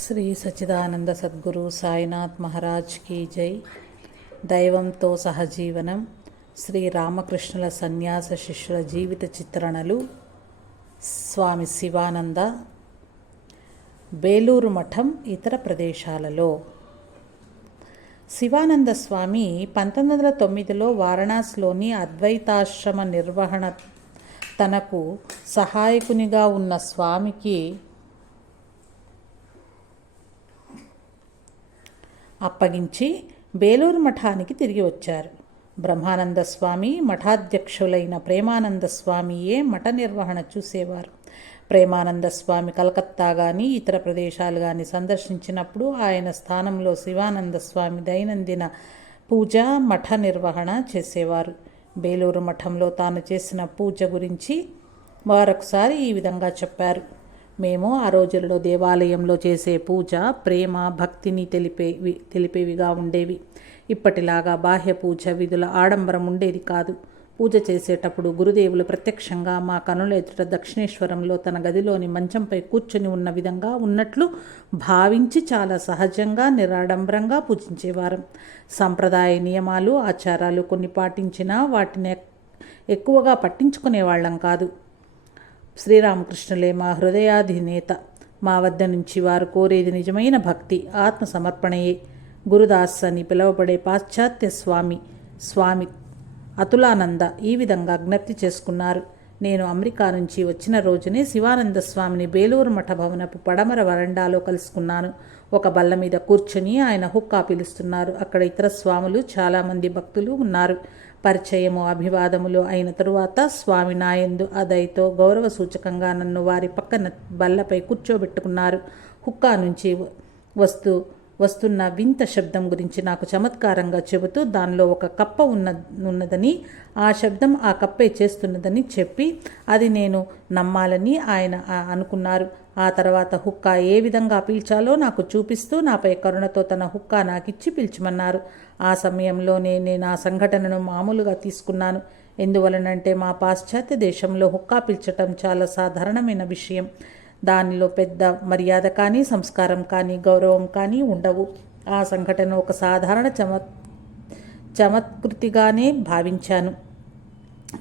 శ్రీ సచిదానంద సద్గురు సాయినాథ్ మహారాజ్ కీ జై. దైవంతో సహజీవనం శ్రీ రామకృష్ణుల సన్యాస శిష్యుల జీవిత చిత్రణలు స్వామి శివానంద బేలూరు మఠం ఇతర ప్రదేశాలలో. శివానంద స్వామి పంతొమ్మిది వందల తొమ్మిదిలో వారణాసిలోని అద్వైతాశ్రమ నిర్వహణ తనకు సహాయకునిగా ఉన్న స్వామికి అప్పగించి బేలూరు మఠానికి తిరిగి వచ్చారు. బ్రహ్మానంద స్వామి మఠాధ్యక్షులైన ప్రేమానంద స్వామియే మఠ నిర్వహణ చూసేవారు. ప్రేమానంద స్వామి కలకత్తా కానీ ఇతర ప్రదేశాలు కానీ సందర్శించినప్పుడు ఆయన స్థానంలో శివానంద స్వామి దైనందిన పూజ మఠ నిర్వహణ చేసేవారు. బేలూరు మఠంలో తాను చేసిన పూజ గురించి వారొకసారి ఈ విధంగా చెప్పారు. మేము ఆ రోజుల్లో దేవాలయంలో చేసే పూజ ప్రేమ భక్తిని తెలిపేవి తెలిపేవిగా ఉండేవి. ఇప్పటిలాగా బాహ్య పూజ విధుల ఆడంబరం ఉండేది కాదు. పూజ చేసేటప్పుడు గురుదేవులు ప్రత్యక్షంగా మా కనుల ఎదుట దక్షిణేశ్వరంలో తన గదిలోని మంచంపై కూర్చొని ఉన్న విధంగా ఉన్నట్లు భావించి చాలా సహజంగా నిరాడంబరంగా పూజించేవారు. సంప్రదాయ నియమాలు ఆచారాలు కొన్ని పాటించినా వాటిని ఎక్కువగా పట్టించుకునే వాళ్ళం కాదు. శ్రీరామకృష్ణులే మా హృదయాధినేత. మా వద్ద నుంచి వారు కోరేది నిజమైన భక్తి ఆత్మ సమర్పణయే గురుదాస్ అని పిలువబడే పాశ్చాత్య స్వామి స్వామి అతులానంద ఈ విధంగా జ్ఞప్తి చేసుకున్నారు. నేను అమెరికా నుంచి వచ్చిన రోజునే శివానంద స్వామిని బేలూరు మఠ భవనపు పడమర వరండాలో కలుసుకున్నాను. ఒక బల్ల మీద కూర్చొని ఆయన హుక్కా పిలుస్తున్నారు. అక్కడ ఇతర స్వాములు చాలామంది భక్తులు ఉన్నారు. పరిచయము అభివాదములు అయిన తరువాత స్వామి నాయందు అదైతో గౌరవ సూచకంగా నన్ను వారి పక్కన బల్లపై కూర్చోబెట్టుకున్నారు. హుక్కా నుంచి వస్తూ వస్తున్న వింత శబ్దం గురించి నాకు చమత్కారంగా చెబుతూ దానిలో ఒక కప్ప ఉన్న ఉన్నదని ఆ శబ్దం ఆ కప్పే చేస్తున్నదని చెప్పి అది నేను నమ్మాలని ఆయన అనుకున్నారు. ఆ తర్వాత హుక్కా ఏ విధంగా పీల్చాలో నాకు చూపిస్తూ నాపై కరుణతో తన హుక్కా నాకిచ్చి పిలిచమన్నారు. ఆ సమయంలోనే నేను ఆ సంఘటనను మామూలుగా తీసుకున్నాను. ఎందువలనంటే మా పాశ్చాత్య దేశంలో హుక్కా పీల్చటం చాలా సాధారణమైన విషయం. దానిలో పెద్ద మర్యాద కానీ సంస్కారం కానీ గౌరవం కానీ ఉండవు. ఆ సంఘటన ఒక సాధారణ చమ చమత్కృతిగానే భావించాను.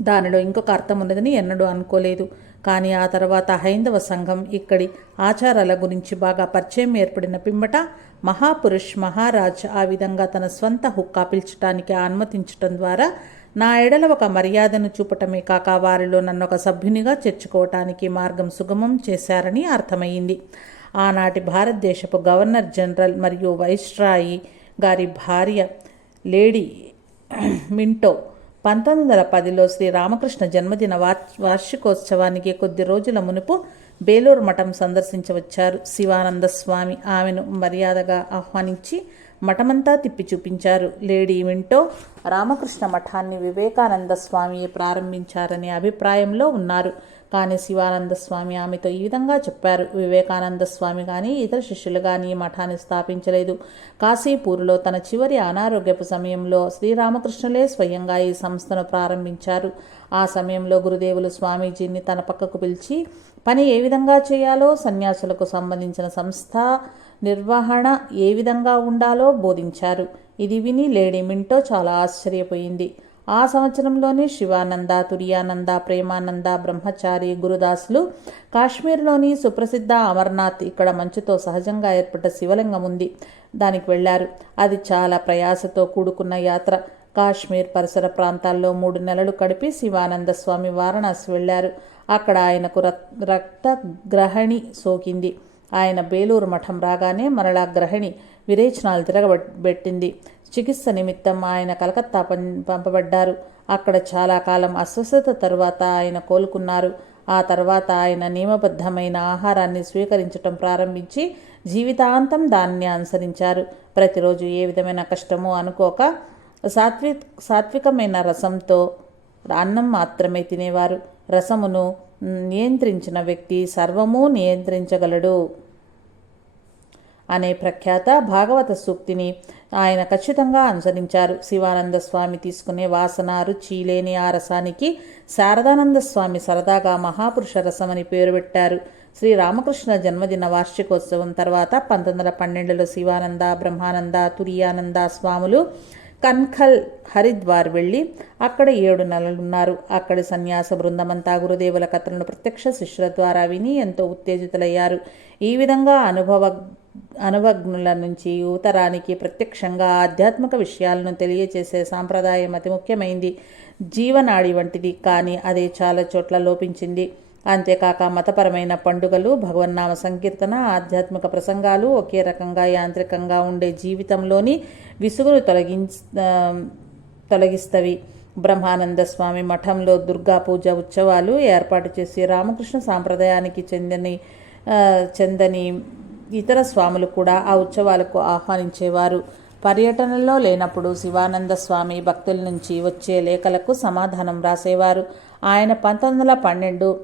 దానిలో ఇంకొక అర్థం ఉన్నదని ఎన్నడూ అనుకోలేదు. కానీ ఆ తర్వాత హైందవ సంఘం ఇక్కడి ఆచారాల గురించి బాగా పరిచయం ఏర్పడిన పిమ్మట మహాపురుష్ మహారాజ్ ఆ విధంగా తన స్వంత హుక్కా పిల్చడానికి అనుమతించటం ద్వారా నా ఎడల ఒక మర్యాదను చూపటమే కాక వారిలో నన్ను ఒక సభ్యునిగా చేర్చుకోవటానికి మార్గం సుగమం చేశారని అర్థమైంది ఆనాటి భారతదేశపు గవర్నర్ జనరల్ మరియు వైస్రాయి గారి భార్య లేడీ మింటో పంతొమ్మిది వందల పదిలో శ్రీ రామకృష్ణ జన్మదిన వార్షికోత్సవానికి కొద్ది రోజుల మునుపు బేలూరు మఠం సందర్శించవచ్చారు శివానంద స్వామి ఆమెను మర్యాదగా ఆహ్వానించి మఠమంతా తిప్పి చూపించారు. లేడీ వింటో రామకృష్ణ మఠాన్ని వివేకానంద స్వామియే ప్రారంభించారనే అభిప్రాయంలో ఉన్నారు. కానీ శివానంద స్వామి ఆమెతో ఈ విధంగా చెప్పారు. వివేకానంద స్వామి కానీ ఇతర శిష్యులు కానీ మఠాన్ని స్థాపించలేదు. కాశీపూర్లో తన చివరి అనారోగ్యపు సమయంలో శ్రీరామకృష్ణులే స్వయంగా ఈ సంస్థను ప్రారంభించారు. ఆ సమయంలో గురుదేవులు స్వామీజీని తన పక్కకు పిలిచి పని ఏ విధంగా చేయాలో సన్యాసులకు సంబంధించిన సంస్థ నిర్వహణ ఏ విధంగా ఉండాలో బోధించారు. ఇది విని లేడీ మింటో చాలా ఆశ్చర్యపోయింది. ఆ సంవత్సరంలోనే శివానంద తురియానంద ప్రేమానంద బ్రహ్మచారి గురుదాసులు కాశ్మీర్లోని సుప్రసిద్ధ అమర్నాథ్ ఇక్కడ మంచుతో సహజంగా ఏర్పడ్డ శివలింగం ఉంది. దానికి వెళ్ళారు. అది చాలా ప్రయాసతో కూడుకున్న యాత్ర. కాశ్మీర్ పరిసర ప్రాంతాల్లో మూడు నెలలు గడిపి శివానంద స్వామి వారణాసి వెళ్ళారు. అక్కడ ఆయనకు రక్త గ్రహణి సోకింది. ఆయన బేలూరు మఠం రాగానే మరలా గ్రహిణి విరేచనాలు తిరగబెట్టింది చికిత్స నిమిత్తం ఆయన కలకత్తా పంపబడ్డారు. అక్కడ చాలా కాలం అస్వస్థత తరువాత ఆయన కోలుకున్నారు. ఆ తర్వాత ఆయన నియమబద్ధమైన ఆహారాన్ని స్వీకరించటం ప్రారంభించి జీవితాంతం దాన్ని అనుసరించారు. ప్రతిరోజు ఏ విధమైన కష్టమో అనుకోక సాత్వి సాత్వికమైన రసంతో అన్నం మాత్రమే తినేవారు. రసమును నియంత్రించిన వ్యక్తి సర్వము నియంత్రించగలడు. అనే ప్రఖ్యాత భాగవత సూక్తిని ఆయన ఖచ్చితంగా అనుసరించారు. శివానంద స్వామి తీసుకునే వాసన రుచి లేని ఆ రసానికి శారదానంద స్వామి సరదాగా మహాపురుష రసమని పేరు పెట్టారు. శ్రీ రామకృష్ణ జన్మదిన వార్షికోత్సవం తర్వాత పంతొమ్మిది వందల పన్నెండులో శివానంద బ్రహ్మానంద తురియానంద స్వాములు కన్ఖల్ హరిద్వార్ వెళ్ళి అక్కడ ఏడు నెలలు ఉన్నారు. అక్కడి సన్యాస బృందమంతా గురుదేవుల కథలను ప్రత్యక్ష శిష్యుల ద్వారా విని ఎంతో ఉత్తేజితులయ్యారు. ఈ విధంగా అనుభవ అనుభజ్ఞుల నుంచి యువతరానికి ప్రత్యక్షంగా ఆధ్యాత్మిక విషయాలను తెలియచేసే సాంప్రదాయం అతి ముఖ్యమైంది. జీవనాడి వంటిది కానీ అదే చాలా చోట్ల లోపించింది. అంతేకాక మతపరమైన పండుగలు భగవన్నామ సంకీర్తన ఆధ్యాత్మిక ప్రసంగాలు ఒకే రకంగా యాంత్రికంగా ఉండే జీవితంలోని విసుగును తొలగి తొలగిస్తవి. బ్రహ్మానంద స్వామి మఠంలో దుర్గా పూజ ఉత్సవాలు ఏర్పాటు చేసి రామకృష్ణ సాంప్రదాయానికి చెందని చెందని ఇతర స్వాములు కూడా ఆ ఉత్సవాలకు ఆహ్వానించేవారు. పర్యటనలో లేనప్పుడు శివానంద స్వామి భక్తుల నుంచి వచ్చే లేఖలకు సమాధానం రాసేవారు. ఆయన పంతొమ్మిది వందల పన్నెండు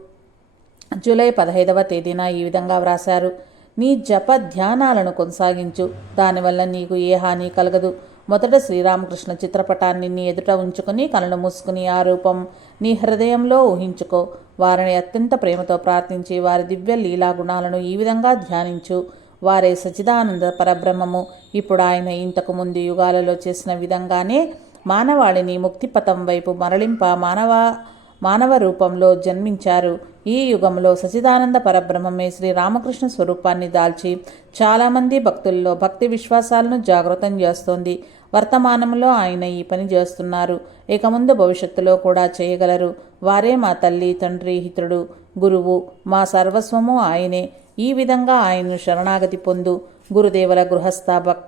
జూలై పదహైదవ తేదీన ఈ విధంగా వ్రాశారు. నీ జప ధ్యానాలను కొనసాగించు. దానివల్ల నీకు ఏ హాని కలగదు. మొదట శ్రీరామకృష్ణ చిత్రపటాన్ని నీ ఎదుట ఉంచుకుని కనులు మూసుకుని ఆ రూపం నీ హృదయంలో ఊహించుకో. వారిని అత్యంత ప్రేమతో ప్రార్థించి వారి దివ్య లీలా గుణాలను ఈ విధంగా ధ్యానించు. వారే సచిదానంద పరబ్రహ్మము. ఇప్పుడు ఆయన ఇంతకు ముందు యుగాలలో చేసిన విధంగానే మానవాళిని ముక్తిపథం వైపు మరలింప మానవ మానవ రూపంలో జన్మించారు. ఈ యుగంలో సచిదానంద పరబ్రహ్మమే శ్రీ రామకృష్ణ స్వరూపాన్ని దాల్చి చాలామంది భక్తుల్లో భక్తి విశ్వాసాలను జాగృతం చేస్తోంది. వర్తమానంలో ఆయన ఈ పని చేస్తున్నారు. ఇక ముందు భవిష్యత్తులో కూడా చేయగలరు. వారే మా తల్లి తండ్రి హితుడు గురువు. మా సర్వస్వము ఆయనే. ఈ విధంగా ఆయన్ను శరణాగతి పొందు. గురుదేవుల గృహస్థ భక్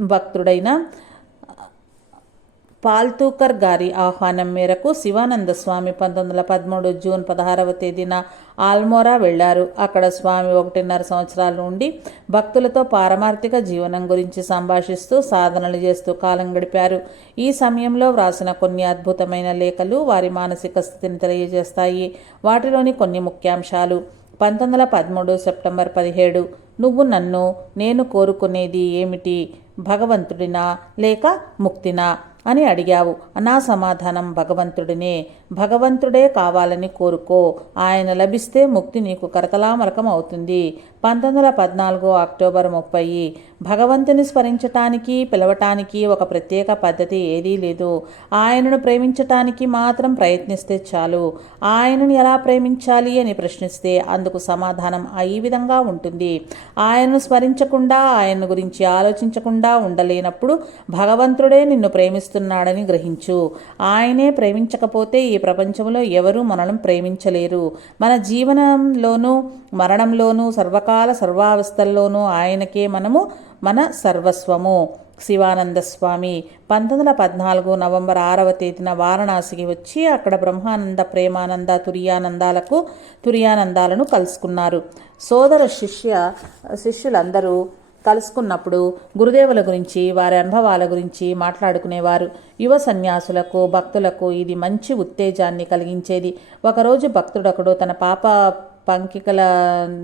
భక్తుడైన పాల్తూకర్ గారి ఆహ్వానం మేరకు శివానంద స్వామి పంతొమ్మిది వందల పదమూడు జూన్ పదహారవ తేదీన ఆల్మోరా వెళ్ళారు అక్కడ స్వామి ఒకటిన్నర సంవత్సరాల నుండి భక్తులతో పారమార్థిక జీవనం గురించి సంభాషిస్తూ సాధనలు చేస్తూ కాలం గడిపారు. ఈ సమయంలో వ్రాసిన కొన్ని అద్భుతమైన లేఖలు వారి మానసిక స్థితిని తెలియజేస్తాయి. వాటిలోని కొన్ని ముఖ్యాంశాలు. పంతొమ్మిది వందల పదమూడు సెప్టెంబర్ పదిహేడు. నువ్వు నన్ను నేను కోరుకునేది ఏమిటి? భగవంతుడినా లేక ముక్తినా? అని అడిగావు. నా సమాధానం భగవంతుడినే. భగవంతుడే కావాలని కోరుకో. ఆయన లభిస్తే ముక్తి నీకు కరతలామలకం అవుతుంది పంతొమ్మిది వందల పద్నాలుగు అక్టోబర్ ముప్పై భగవంతుని స్మరించటానికి పిలవటానికి ఒక ప్రత్యేక పద్ధతి ఏదీ లేదు. ఆయనను ప్రేమించటానికి మాత్రం ప్రయత్నిస్తే చాలు. ఆయనను ఎలా ప్రేమించాలి అని ప్రశ్నిస్తే అందుకు సమాధానం ఈ విధంగా ఉంటుంది. ఆయనను స్మరించకుండా ఆయన గురించి ఆలోచించకుండా ఉండలేనప్పుడు భగవంతుడే నిన్ను ప్రేమిస్తున్నాడని గ్రహించు. ఆయనే ప్రేమించకపోతే ఈ ప్రపంచంలో ఎవరూ మనల్ని ప్రేమించలేరు. మన జీవనంలోనూ మరణంలోనూ సర్వకాల సర్వావస్థల్లోనూ ఆయనకే మనము మన సర్వస్వము. శివానంద స్వామి పంతొమ్మిది వందల పద్నాలుగు నవంబర్ ఆరవ తేదీన వారణాసికి వచ్చి అక్కడ బ్రహ్మానంద ప్రేమానంద తురియానందాలకు తురియానందాలను కలుసుకున్నారు. సోదర శిష్య శిష్యులందరూ కలుసుకున్నప్పుడు గురుదేవుల గురించి వారి అనుభవాల గురించి మాట్లాడుకునేవారు. యువ సన్యాసులకు భక్తులకు ఇది మంచి ఉత్తేజాన్ని కలిగించేది. ఒకరోజు భక్తుడొకడు తన పాప పంకికల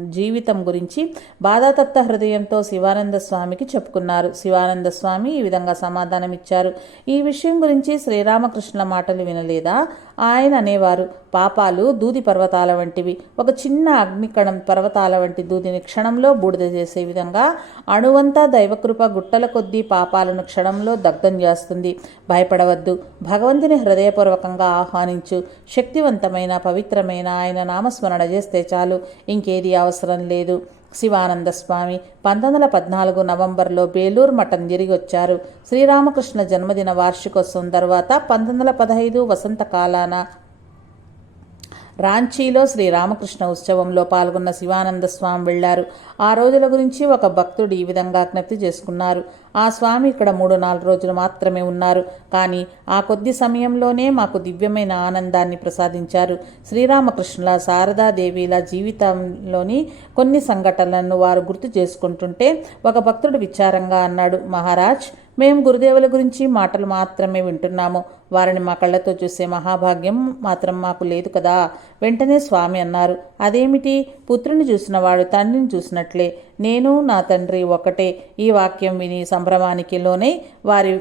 జీవితం గురించి బాధాతప్త హృదయంతో శివానంద స్వామికి చెప్పుకున్నారు. శివానంద స్వామి ఈ విధంగా సమాధానం ఇచ్చారు ఈ విషయం గురించి శ్రీరామకృష్ణుల మాటలు వినలేదా? ఆయన అనేవారు పాపాలు దూది పర్వతాల వంటివి. ఒక చిన్న అగ్నికణం పర్వతాల వంటి దూదిని క్షణంలో బూడిద చేసే విధంగా అణువంతా దైవకృప గుట్టల కొద్దీ పాపాలను క్షణంలో దగ్ధం చేస్తుంది. భయపడవద్దు. భగవంతుని హృదయపూర్వకంగా ఆహ్వానించు. శక్తివంతమైన పవిత్రమైన ఆయన నామస్మరణ చేస్తే చాలు ఇంకేది అవసరం లేదు. శివానంద స్వామి పంతొమ్మిది వందల పద్నాలుగు నవంబర్లో బేలూరు మఠం తిరిగి వచ్చారు శ్రీరామకృష్ణ జన్మదిన వార్షికోత్సవం తర్వాత పంతొమ్మిది వందల పదహైదు వసంతకాలాన రాంచీలో శ్రీ రామకృష్ణ ఉత్సవంలో పాల్గొన్న శివానంద స్వామి వెళ్ళారు ఆ రోజుల గురించి ఒక భక్తుడు ఈ విధంగా జ్ఞప్తి చేసుకున్నారు. ఆ స్వామి ఇక్కడ మూడు నాలుగు రోజులు మాత్రమే ఉన్నారు. కానీ ఆ కొద్ది సమయంలోనే మాకు దివ్యమైన ఆనందాన్ని ప్రసాదించారు. శ్రీరామకృష్ణుల శారదాదేవిల జీవితంలోని కొన్ని సంఘటనలను వారు గుర్తు చేసుకుంటుంటే ఒక భక్తుడు విచారంగా అన్నాడు మహారాజ్ మేము గురుదేవుల గురించి మాటలు మాత్రమే వింటున్నాము. వారిని మా కళ్ళతో చూసే మహాభాగ్యం మాత్రం మాకు లేదు కదా? వెంటనే స్వామి అన్నారు. అదేమిటి? పుత్రుని చూసినవాడు తండ్రిని చూసినట్లే. నేను నా తండ్రి ఒకటే. ఈ వాక్యం విని సంభ్రమానికి లోనే వారి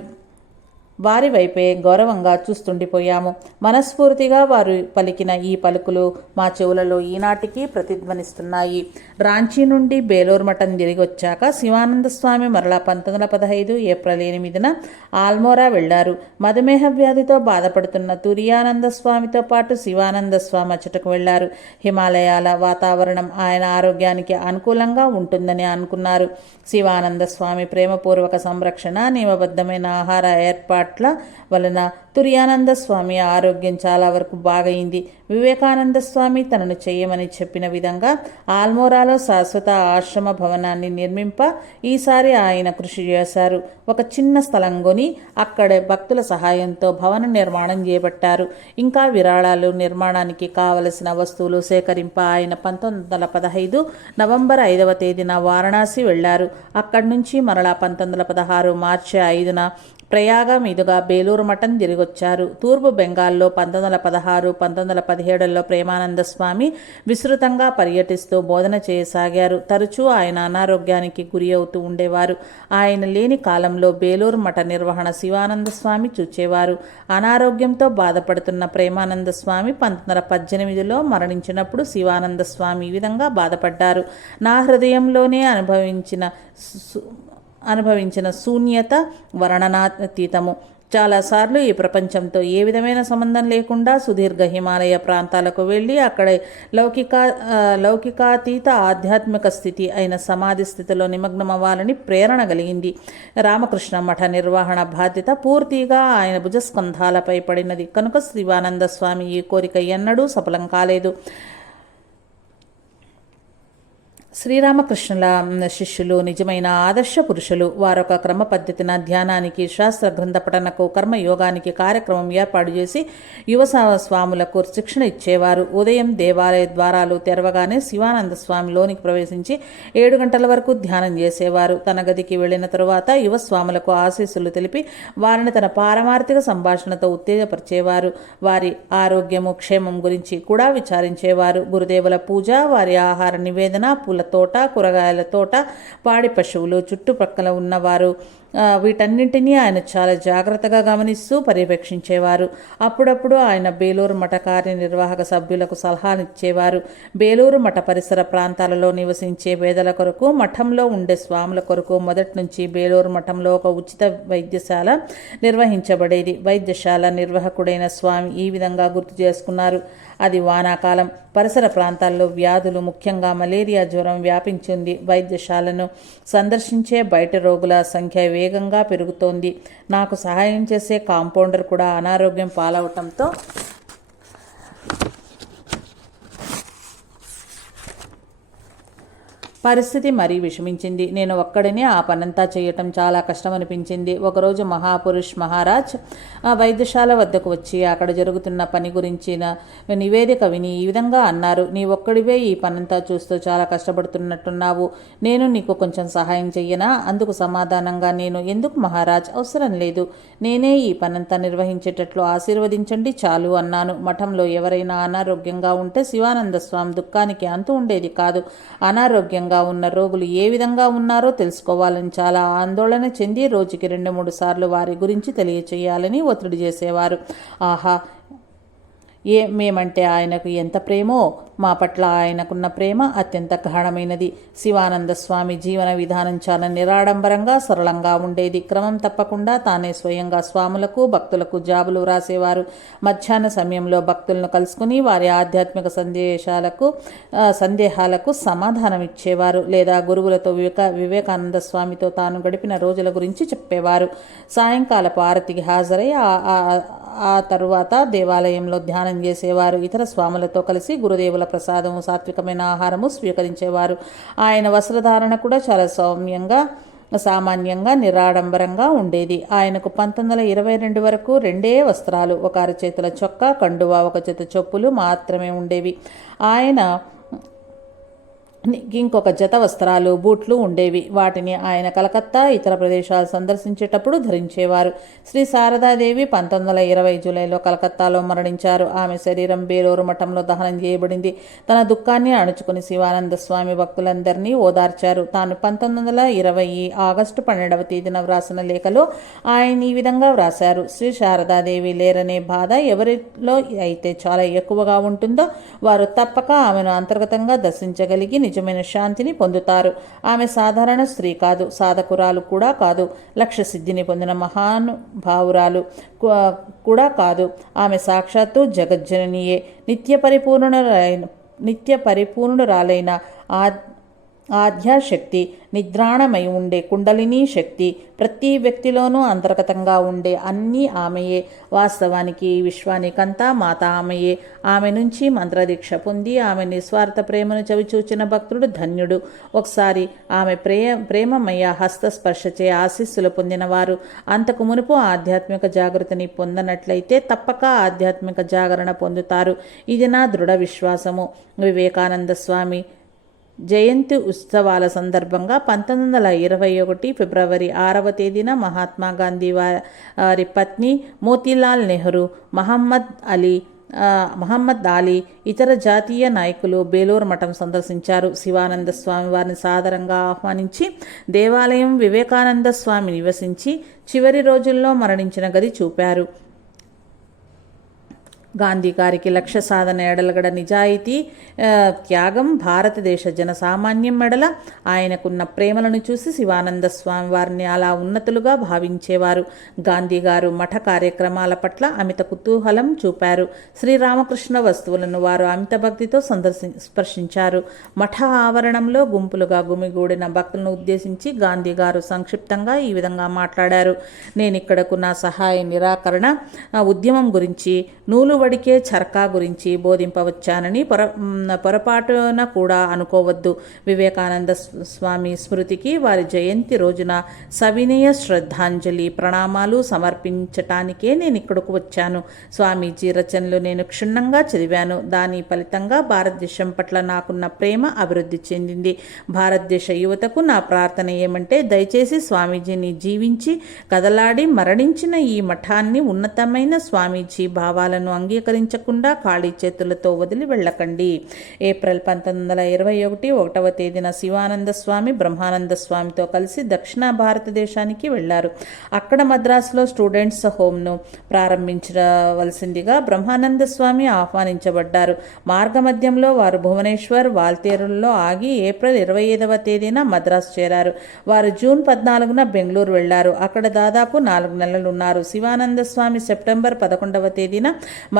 వారి వైపే గౌరవంగా చూస్తుండిపోయాము. మనస్ఫూర్తిగా వారు పలికిన ఈ పలుకులు మా చెవులలో ఈనాటికి ప్రతిధ్వనిస్తున్నాయి. రాంచీ నుండి బేలూరు మఠం తిరిగి వచ్చాక శివానంద స్వామి మరలా పంతొమ్మిది వందల పదహైదు ఏప్రిల్ ఎనిమిదిన ఆల్మోరా వెళ్ళారు మధుమేహ వ్యాధితో బాధపడుతున్న తురియానంద స్వామితో పాటు శివానంద స్వామి అచ్చటకు వెళ్ళారు హిమాలయాల వాతావరణం ఆయన ఆరోగ్యానికి అనుకూలంగా ఉంటుందని అనుకున్నారు. శివానంద స్వామి ప్రేమపూర్వక సంరక్షణ నియమబద్ధమైన ఆహార ఏర్పాటు పట్ల వలన తుర్యానంద స్వామి ఆరోగ్యం చాలా వరకు బాగైంది. వివేకానంద స్వామి తనను చేయమని చెప్పిన విధంగా ఆల్మోరాలో శాశ్వత ఆశ్రమ భవనాన్ని నిర్మింప ఈసారి ఆయన కృషి చేశారు. ఒక చిన్న స్థలం కొని అక్కడే భక్తుల సహాయంతో భవన నిర్మాణం చేపట్టారు. ఇంకా విరాళాలు నిర్మాణానికి కావలసిన వస్తువులు సేకరింప ఆయన పంతొమ్మిది వందల పదహైదు నవంబర్ ఐదవ తేదీన వారణాసి వెళ్ళారు అక్కడి నుంచి మరలా పంతొమ్మిది వందల పదహారు మార్చి ఐదున ప్రయాగ మీదుగా బేలూరు మఠం తిరిగొచ్చారు. తూర్పు బెంగాల్లో పంతొమ్మిది వందల పదహారు పంతొమ్మిది వందల పదిహేడులో ప్రేమానంద స్వామి విస్తృతంగా పర్యటిస్తూ బోధన చేయసాగారు. తరచూ ఆయన అనారోగ్యానికి గురి అవుతూ ఉండేవారు. ఆయన లేని కాలంలో బేలూరు మఠ నిర్వహణ శివానంద స్వామి చూచేవారు. అనారోగ్యంతో బాధపడుతున్న ప్రేమానంద స్వామి పంతొమ్మిది వందల పద్దెనిమిదిలో మరణించినప్పుడు శివానంద స్వామి ఈ విధంగా బాధపడ్డారు. నా హృదయంలోనే అనుభవించిన సు- అనుభవించిన శూన్యత వర్ణనాతీతము. చాలాసార్లు ఈ ప్రపంచంతో ఏ విధమైన సంబంధం లేకుండా సుదీర్ఘ హిమాలయ ప్రాంతాలకు వెళ్ళి అక్కడ లౌకిక లౌకికాతీత ఆధ్యాత్మిక స్థితి అయిన సమాధి స్థితిలో నిమగ్నమవ్వాలని ప్రేరణ కలిగింది. రామకృష్ణ మఠ నిర్వహణ బాధ్యత పూర్తిగా ఆయన భుజస్కంధాలపై పడినది. కనుక శివానంద స్వామి ఈ కోరిక ఎన్నడూ సఫలం కాలేదు. శ్రీరామకృష్ణుల శిష్యులు నిజమైన ఆదర్శ పురుషులు. వారొక క్రమ పద్ధతిన ధ్యానానికి శాస్త్ర గ్రంథ పఠనకు కర్మయోగానికి కార్యక్రమం ఏర్పాటు చేసి యువ సా- స్వాములకు శిక్షణ ఇచ్చేవారు. ఉదయం దేవాలయ ద్వారాలు తెరవగానే శివానంద స్వామి లోనికి ప్రవేశించి ఏడు గంటల వరకు ధ్యానం చేసేవారు. తన గదికి వెళ్ళిన తరువాత యువ స్వాములకు ఆశీస్సులు తెలిపి వారిని తన పారమార్థిక సంభాషణతో ఉత్తేజపరిచేవారు. వారి ఆరోగ్యము క్షేమం గురించి కూడా విచారించేవారు. గురుదేవుల పూజ వారి ఆహార నివేదన పూల తోట కూరగాయల తోట పాడి పశువులు చుట్టుపక్కల ఉన్నవారు. వీటన్నింటినీ ఆయన చాలా జాగ్రత్తగా గమనిస్తూ పర్యవేక్షించేవారు. అప్పుడప్పుడు ఆయన బేలూరు మఠ కార్యనిర్వాహక సభ్యులకు సలహానిచ్చేవారు. బేలూరు మఠ పరిసర ప్రాంతాలలో నివసించే పేదల కొరకు మఠంలో ఉండే స్వాముల కొరకు మొదటి నుంచి బేలూరు మఠంలో ఒక ఉచిత వైద్యశాల నిర్వహించబడేది. వైద్యశాల నిర్వాహకుడైన స్వామి ఈ విధంగా గుర్తు చేసుకున్నారు. అది వానాకాలం. పరిసర ప్రాంతాల్లో వ్యాధులు ముఖ్యంగా మలేరియా జ్వరం వ్యాపించింది. వైద్యశాలను సందర్శించే బయట రోగుల సంఖ్య వేగంగా పెరుగుతోంది. నాకు సహాయం చేసే కాంపౌండర్ కూడా అనారోగ్యం పాలవటంతో పరిస్థితి మరీ విషమించింది. నేను ఒక్కడినే ఆ పనంతా చేయటం చాలా కష్టమనిపించింది. ఒకరోజు మహాపురుష్ మహారాజ్ ఆ వైద్యశాల వద్దకు వచ్చి అక్కడ జరుగుతున్న పని గురించిన నివేదిక విని ఈ విధంగా అన్నారు. నీ ఒక్కడివే ఈ పనంతా చూస్తూ చాలా కష్టపడుతున్నట్టున్నావు. నేను నీకు కొంచెం సహాయం చెయ్యనా? అందుకు సమాధానంగా నేను ఎందుకు మహారాజ్? అవసరం లేదు. నేనే ఈ పనంతా నిర్వహించేటట్లు ఆశీర్వదించండి చాలు అన్నాను. మఠంలో ఎవరైనా అనారోగ్యంగా ఉంటే శివానంద స్వామి దుఃఖానికి అంతు ఉండేది కాదు. అనారోగ్యంగా ఉన్న రోగులు ఏ విధంగా ఉన్నారో తెలుసుకోవాలని చాలా ఆందోళన చెంది రోజుకి రెండు మూడు సార్లు వారి గురించి తెలియచేయాలని ఒత్తిడి చేసేవారు. ఆహా ఏ మేమంటే ఆయనకు ఎంత ప్రేమో మా పట్ల ఆయనకున్న ప్రేమ అత్యంత గాఢమైనది శివానంద స్వామి జీవన విధానం చాలా నిరాడంబరంగా సరళంగా ఉండేది. క్రమం తప్పకుండా తానే స్వయంగా స్వాములకు భక్తులకు జాబులు వ్రాసేవారు. మధ్యాహ్న సమయంలో భక్తులను కలుసుకుని వారి ఆధ్యాత్మిక సందేశాలకు సందేహాలకు సమాధానం ఇచ్చేవారు లేదా గురువులతో వివేక వివేకానంద స్వామితో తాను గడిపిన రోజుల గురించి చెప్పేవారు. సాయంకాలపు ఆరతికి హాజరై ఆ- ఆ తరువాత దేవాలయంలో ధ్యానం చేసేవారు. ఇతర స్వాములతో కలిసి గురుదేవుల ప్రసాదము సాత్వికమైన ఆహారము స్వీకరించేవారు. ఆయన వస్త్రధారణ కూడా చాలా సౌమ్యంగా సామాన్యంగా నిరాడంబరంగా ఉండేది. ఆయనకు పంతొమ్మిది వందల ఇరవై రెండు వరకు రెండే వస్త్రాలు ఒక అరచేతుల చొక్కా కండువా ఒక చేత చెప్పులు మాత్రమే ఉండేవి. ఆయన ఇంకొక జత వస్త్రాలు బూట్లు ఉండేవి. వాటిని ఆయన కలకత్తా ఇతర ప్రదేశాలు సందర్శించేటప్పుడు ధరించేవారు. శ్రీ శారదాదేవి పంతొమ్మిది వందల ఇరవై జూలైలో కలకత్తాలో మరణించారు. ఆమె శరీరం బేలూరు మఠంలో దహనం చేయబడింది. తన దుఃఖాన్ని అణుచుకుని శివానంద స్వామి భక్తులందరినీ ఓదార్చారు. తాను పంతొమ్మిది వందల ఇరవై ఆగస్టు పన్నెండవ తేదీన వ్రాసిన లేఖలో ఆయన ఈ విధంగా వ్రాశారు. శ్రీ శారదాదేవి లేరనే బాధ ఎవరిలో అయితే చాలా ఎక్కువగా ఉంటుందో వారు తప్పక ఆమెను అంతర్గతంగా దర్శించగలిగి నిజమైన శాంతిని పొందుతారు. ఆమె సాధారణ స్త్రీ కాదు సాధకురాలు కూడా కాదు లక్ష్య సిద్ధిని పొందిన మహానుభావురాలు భావురాలు కూడా కాదు. ఆమె సాక్షాత్తు జగజ్జననియే. నిత్య పరిపూర్ణ నిత్య పరిపూర్ణురాలైన ఆ ఆధ్యాశక్తి నిద్రాణమై ఉండే కుండలినీ శక్తి ప్రతి వ్యక్తిలోనూ అంతర్గతంగా ఉండే అన్నీ ఆమెయే. వాస్తవానికి ఈ విశ్వానికంతా మాత ఆమెయే. ఆమె నుంచి మంత్రదీక్ష పొంది ఆమె నిస్వార్థ ప్రేమను చవిచూచిన భక్తుడు ధన్యుడు. ఒకసారి ఆమె ప్రేయ ప్రేమమయ హస్తస్పర్శచే ఆశీస్సులు పొందిన వారు అంతకు మునుపు ఆధ్యాత్మిక జాగృతిని పొందనట్లయితే తప్పక ఆధ్యాత్మిక జాగరణ పొందుతారు. ఇది నా దృఢ విశ్వాసము. వివేకానంద స్వామి జయంతి ఉత్సవాల సందర్భంగా పంతొమ్మిది వందల ఇరవై ఒకటి ఫిబ్రవరి ఆరవ తేదీన మహాత్మా గాంధీ వారి పత్ని మోతీలాల్ నెహ్రూ మహమ్మద్ అలీ మహమ్మద్ అలీ ఇతర జాతీయ నాయకులు బేలూరు మఠం సందర్శించారు. శివానంద స్వామి వారిని సాదరంగా ఆహ్వానించి దేవాలయం వివేకానంద స్వామి నివసించి చివరి రోజుల్లో మరణించిన గది చూపారు. గాంధీ గారికి లక్ష్య సాధన ఎడలగడ నిజాయితీ త్యాగం భారతదేశ జనసామాన్యం మెడల. ఆయనకున్న ప్రేమలను చూసి శివానంద స్వామి వారిని అలా ఉన్నతులుగా భావించేవారు. గాంధీ గారు మఠ కార్యక్రమాల పట్ల అమిత కుతూహలం చూపారు. శ్రీరామకృష్ణ వస్తువులను వారు అమిత భక్తితో సందర్శి స్పర్శించారు. మఠ ఆవరణంలో గుంపులుగా గుమిగూడిన భక్తులను ఉద్దేశించి గాంధీ గారు సంక్షిప్తంగా ఈ విధంగా మాట్లాడారు. నేను ఇక్కడకు నా సహాయ నిరాకరణ ఉద్యమం గురించి నూలు వడికే చరకా గురించి బోధింపవచ్చానని పొర పొరపాటున కూడా అనుకోవద్దు. వివేకానంద స్వామి స్మృతికి వారి జయంతి రోజున సవినయ శ్రద్ధాంజలి ప్రణామాలు సమర్పించటానికే నేను ఇక్కడకు వచ్చాను. స్వామీజీ రచనలు నేను క్షుణ్ణంగా చదివాను. దాని ఫలితంగా భారతదేశం పట్ల నాకున్న ప్రేమ అభివృద్ధి చెందింది. భారతదేశ యువతకు నా ప్రార్థన ఏమంటే దయచేసి స్వామీజీని జీవించి కదలాడి మరణించిన ఈ మఠాన్ని ఉన్నతమైన స్వామీజీ భావాలను అంగీకరించకుండా ఖాళీ చేతులతో వదిలి వెళ్ళకండి. ఏప్రిల్ పంతొమ్మిది వందల ఇరవై ఒకటి ఒకటవ తేదీన శివానంద స్వామి బ్రహ్మానంద స్వామితో కలిసి దక్షిణ భారతదేశానికి వెళ్ళారు. అక్కడ మద్రాసులో స్టూడెంట్స్ హోమ్ను ప్రారంభించవలసిందిగా బ్రహ్మానంద స్వామి ఆహ్వానించబడ్డారు. మార్గమధ్యంలో వారు భువనేశ్వర్ వాల్తేరుల్లో ఆగి ఏప్రిల్ ఇరవై ఐదవ తేదీన మద్రాసు చేరారు. వారు జూన్ పద్నాలుగున బెంగళూరు వెళ్ళారు అక్కడ దాదాపు నాలుగు నెలలు ఉన్నారు శివానంద స్వామి సెప్టెంబర్ పదకొండవ తేదీన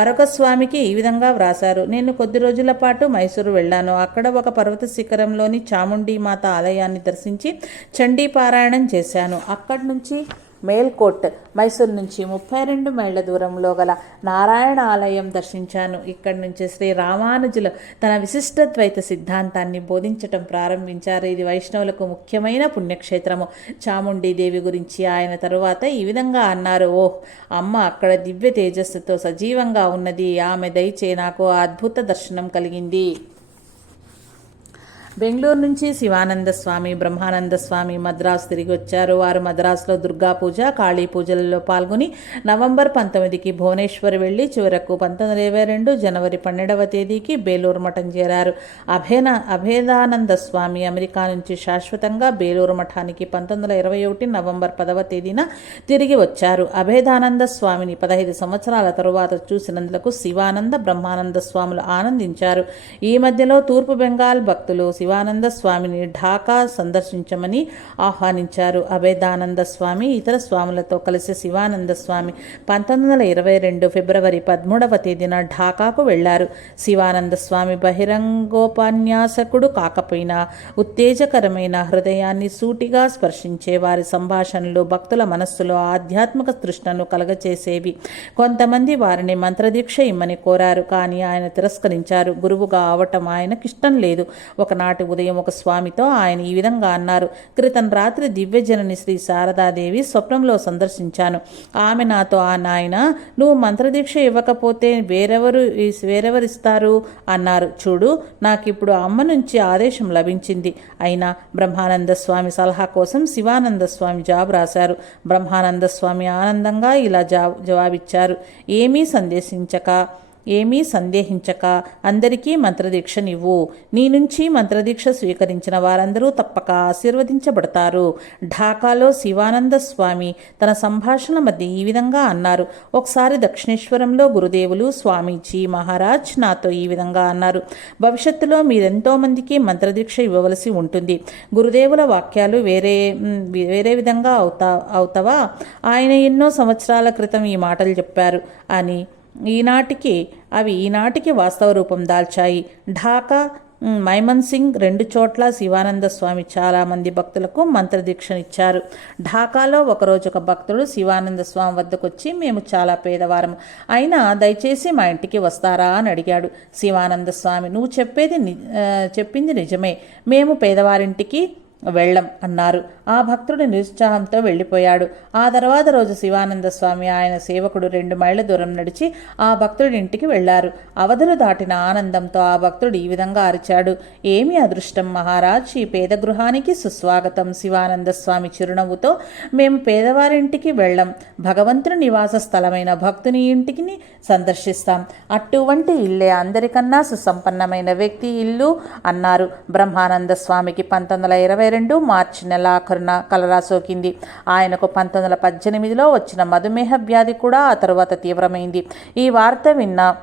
మరొక స్వామికి ఈ విధంగా వ్రాశారు. నేను కొద్ది రోజుల పాటు మైసూరు వెళ్ళాను. అక్కడ ఒక పర్వత శిఖరంలోని చాముండి మాత ఆలయాన్ని దర్శించి చండీ పారాయణం చేశాను. అక్కడి నుంచి మేల్కోట్ మైసూర్ నుంచి ముప్పై రెండు మైళ్ళ దూరంలో గల నారాయణ ఆలయం దర్శించాను. ఇక్కడి నుంచి శ్రీ రామానుజులు తన విశిష్టద్వైత సిద్ధాంతాన్ని బోధించటం ప్రారంభించారు. ఇది వైష్ణవులకు ముఖ్యమైన పుణ్యక్షేత్రము. చాముండి దేవి గురించి ఆయన తరువాత ఈ విధంగా అన్నారు. ఓహ్ అమ్మ అక్కడ దివ్య తేజస్సుతో సజీవంగా ఉన్నది. ఆమె దయచే నాకు అద్భుత దర్శనం కలిగింది. బెంగళూరు నుంచి శివానంద స్వామి బ్రహ్మానంద స్వామి మద్రాసు తిరిగి వచ్చారు. వారు మద్రాసులో దుర్గా పూజ కాళీ పూజలలో పాల్గొని నవంబర్ పంతొమ్మిదికి భువనేశ్వర్ వెళ్ళి చివరకు పంతొమ్మిది వందల ఇరవై రెండు జనవరి పన్నెండవ తేదీకి బేలూరు మఠం చేరారు. అభేన అభేదానంద స్వామి అమెరికా నుంచి శాశ్వతంగా బేలూరు మఠానికి పంతొమ్మిది వందల ఇరవై ఒకటి నవంబర్ పదవ తేదీన తిరిగి వచ్చారు. అభేదానంద స్వామిని పదహైదు సంవత్సరాల తరువాత చూసినందుకు శివానంద బ్రహ్మానంద స్వాములు ఆనందించారు. ఈ మధ్యలో తూర్పు బెంగాల్ భక్తులు శివానంద స్వామిని ఢాకా సందర్శించమని ఆహ్వానించారు. అభేదానంద స్వామి ఇతర స్వాములతో కలిసి శివానంద స్వామి పంతొమ్మిది వందల ఇరవై రెండు ఫిబ్రవరి పదమూడవ తేదీన ఢాకాకు వెళ్ళారు. శివానంద స్వామి బహిరంగోపన్యాసకుడు కాకపోయినా ఉత్తేజకరమైన హృదయాన్ని సూటిగా స్పర్శించే వారి సంభాషణలు భక్తుల మనస్సులో ఆధ్యాత్మిక తృష్ణను కలగచేసేవి కొంతమంది వారిని మంత్రదీక్ష ఇమ్మని కోరారు కానీ ఆయన తిరస్కరించారు. గురువుగా అవటం ఆయనకిష్టం లేదు. ఒకనాడు మరునాటి ఉదయం ఒక స్వామితో ఆయన ఈ విధంగా అన్నారు. క్రితం రాత్రి దివ్యజనని శ్రీ శారదాదేవి స్వప్నంలో సందర్శించాను. ఆమె నాతో ఆ నాయన నువ్వు మంత్రదీక్ష ఇవ్వకపోతే వేరెవరు వేరెవరిస్తారు? అన్నారు. చూడు నాకు ఇప్పుడు అమ్మ నుంచి ఆదేశం లభించింది. అయినా బ్రహ్మానంద స్వామి సలహా కోసం శివానంద స్వామి జాబ్ రాశారు. బ్రహ్మానంద స్వామి ఆనందంగా ఇలా జా జవాబిచ్చారు. ఏమీ సందేశించక. ఏమీ సందేహించక అందరికీ మంత్రదీక్షనివ్వు. నీ నుంచి మంత్రదీక్ష స్వీకరించిన వారందరూ తప్పక ఆశీర్వదించబడతారు. ఢాకాలో శివానంద స్వామి తన సంభాషణ మధ్య ఈ విధంగా అన్నారు. ఒకసారి దక్షిణేశ్వరంలో గురుదేవులు స్వామీజీ మహారాజ్ నాతో ఈ విధంగా అన్నారు. భవిష్యత్తులో మీరెంతో మందికి మంత్రదీక్ష ఇవ్వవలసి ఉంటుంది. గురుదేవుల వాక్యాలు వేరే వేరే విధంగా అవుతా అవుతావా? ఆయన ఎన్నో సంవత్సరాల క్రితం ఈ మాటలు చెప్పారు అని ఈనాటికి అవి ఈనాటికి వాస్తవ రూపం దాల్చాయి. ఢాకా మైమన్ సింగ్ రెండు చోట్ల శివానంద స్వామి చాలామంది భక్తులకు మంత్రదీక్షనిచ్చారు. ఢాకాలో ఒకరోజు ఒక భక్తుడు శివానంద స్వామి వద్దకు వచ్చి మేము చాలా పేదవారం అయినా దయచేసి మా ఇంటికి వస్తారా? అని అడిగాడు. శివానంద స్వామి నువ్వు చెప్పేది ని- చెప్పింది నిజమే. మేము పేదవారింటికి వెళ్ళం అన్నారు. ఆ భక్తుడు నిరుత్సాహంతో వెళ్ళిపోయాడు. ఆ తర్వాత రోజు శివానంద స్వామి ఆయన సేవకుడు రెండు మైళ్ళ దూరం నడిచి ఆ భక్తుడి ఇంటికి వెళ్ళారు అవధులు దాటిన ఆనందంతో ఆ భక్తుడు ఈ విధంగా అరిచాడు. ఏమి అదృష్టం మహారాజ్? ఈ పేద గృహానికి సుస్వాగతం శివానంద స్వామి చిరునవ్వుతో మేము పేదవారింటికి వెళ్ళం. భగవంతుని నివాస స్థలమైన భక్తుని ఇంటికి సందర్శిస్తాం. అటువంటి ఇల్లే అందరికన్నా సుసంపన్నమైన వ్యక్తి ఇల్లు అన్నారు. బ్రహ్మానంద స్వామికి పంతొమ్మిది వందల ఇరవై రెండు మార్చి ఆఖరున కలరా సోకింది. ఆయనకు పంతొమ్మిది వందల పద్దెనిమిదిలో వచ్చిన మధుమేహ వ్యాధి కూడా ఆ తరువాత తీవ్రమైంది. ఈ వార్త విన్న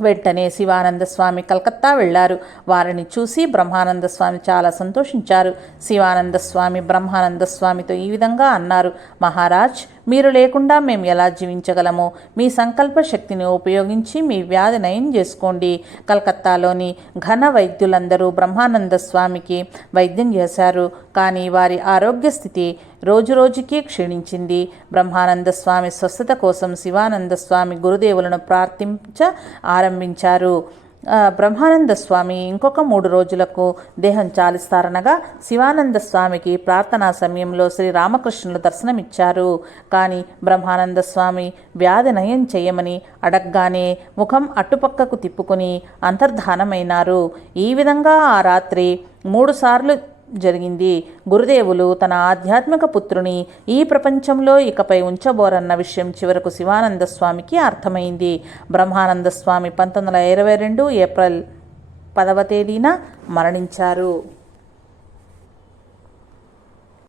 వెంటనే శివానంద స్వామి కలకత్తా వెళ్ళారు వారిని చూసి బ్రహ్మానంద స్వామి చాలా సంతోషించారు. శివానంద స్వామి బ్రహ్మానంద స్వామితో ఈ విధంగా అన్నారు. మహారాజ్ మీరు లేకుండా మేము ఎలా జీవించగలము మీ సంకల్ప శక్తిని ఉపయోగించి మీ వ్యాధి నయం చేసుకోండి. కలకత్తాలోని ఘన వైద్యులందరూ బ్రహ్మానంద స్వామికి వైద్యం చేశారు. కానీ వారి ఆరోగ్య స్థితి రోజురోజుకి క్షీణించింది. బ్రహ్మానంద స్వామి స్వస్థత కోసం శివానంద స్వామి గురుదేవులను ప్రార్థించ ఆరంభించారు. బ్రహ్మానంద స్వామి ఇంకొక మూడు రోజులకు దేహం చాలిస్తారనగా శివానంద స్వామికి ప్రార్థనా సమయంలో శ్రీ రామకృష్ణులు దర్శనమిచ్చారు. కానీ బ్రహ్మానంద స్వామి వ్యాధి నయం చేయమని అడగ్గానే ముఖం అటుపక్కకు తిప్పుకుని అంతర్ధానమైనారు. ఈ విధంగా ఆ రాత్రి మూడుసార్లు జరిగింది. గురుదేవులు తన ఆధ్యాత్మిక పుత్రుని ఈ ప్రపంచంలో ఇకపై ఉంచబోరన్న విషయం చివరకు శివానంద స్వామికి అర్థమైంది. బ్రహ్మానంద స్వామి పంతొమ్మిది వందల ఇరవై రెండు ఏప్రిల్ పదవ తేదీన మరణించారు.